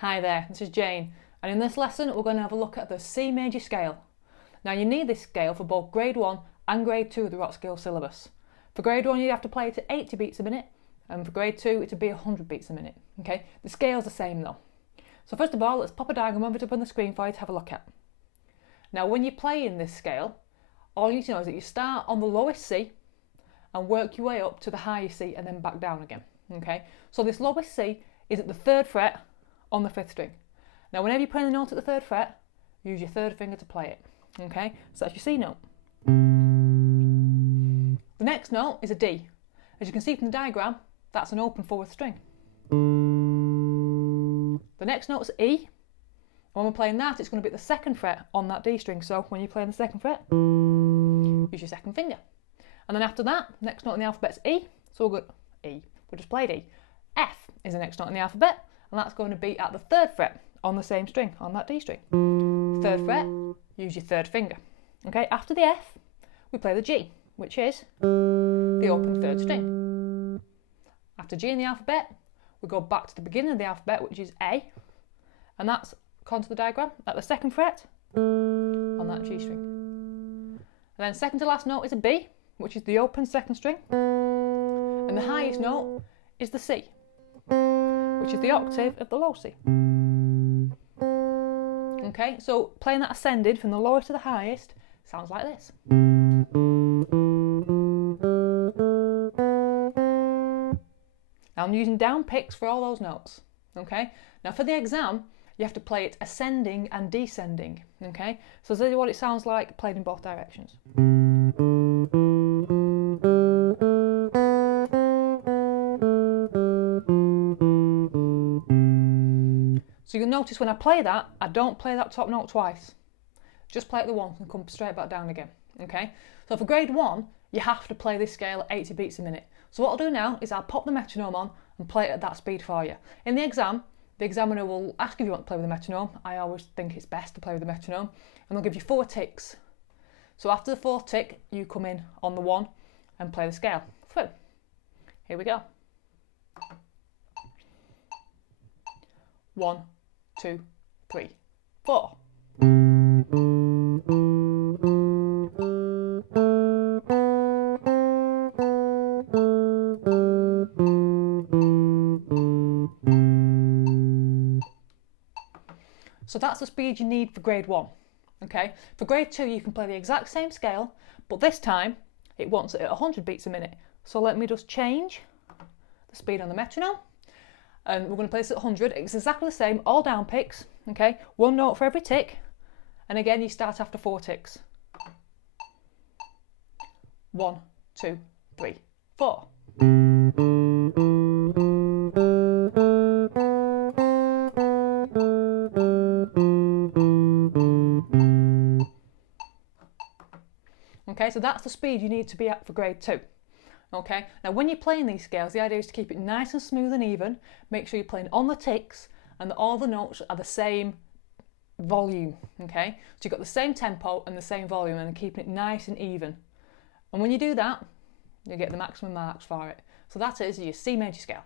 Hi there, this is Jane, and in this lesson we're going to have a look at the C major scale. Now you need this scale for both grade 1 and grade 2 of the Rockschool syllabus. For grade 1 you have to play it at 80 beats a minute, and for grade 2 it would be 100 beats a minute. Okay, the scale's the same though. So first of all, let's pop a diagram of it up on the screen for you to have a look at. Now when you play in this scale, all you need to know is that you start on the lowest C and work your way up to the highest C and then back down again. Okay, so this lowest C is at the 3rd fret on the 5th string. Now whenever you're playing the note at the 3rd fret, use your 3rd finger to play it. Okay, so that's your C note. The next note is a D. As you can see from the diagram, that's an open 4th string. The next note is E. When we're playing that, it's going to be at the 2nd fret on that D string. So when you're playing the 2nd fret, use your 2nd finger. And then after that, next note in the alphabet is E. So we'll go E. We just played E. F is the next note in the alphabet, and that's going to be at the 3rd fret on the same string, on that D string. 3rd fret, use your 3rd finger. Okay, after the F, we play the G, which is the open 3rd string. After G in the alphabet, we go back to the beginning of the alphabet, which is A, and that's, according to the diagram, at the 2nd fret on that G string. And then second to last note is a B, which is the open 2nd string, and the highest note is the C, which is the octave of the low C. Okay, so playing that ascended from the lowest to the highest sounds like this. Now I'm using down picks for all those notes. Okay, now for the exam you have to play it ascending and descending. Okay, so this is what it sounds like played in both directions. So you'll notice when I play that, I don't play that top note twice. Just play it the once and come straight back down again. Okay? So for grade 1, you have to play this scale at 80 beats a minute. So what I'll do now is I'll pop the metronome on and play it at that speed for you. In the exam, the examiner will ask if you want to play with the metronome. I always think it's best to play with the metronome. And they'll give you 4 ticks. So after the 4th tick, you come in on the 1 and play the scale through. Here we go. 1, 2, 3, 4. So that's the speed you need for grade 1. Okay, for grade 2 you can play the exact same scale, but this time it wants it at 100 beats a minute. So let me just change the speed on the metronome. And we're going to play this at 100. It's exactly the same, all down picks. Okay, 1 note for every tick. And again, you start after 4 ticks. 1, 2, 3, 4. Okay, so that's the speed you need to be at for grade 2. Okay, now when you're playing these scales, the idea is to keep it nice and smooth and even. Make sure you're playing on the ticks and that all the notes are the same volume. Okay, so you've got the same tempo and the same volume and keeping it nice and even. And when you do that, you get the maximum marks for it. So that is your C major scale.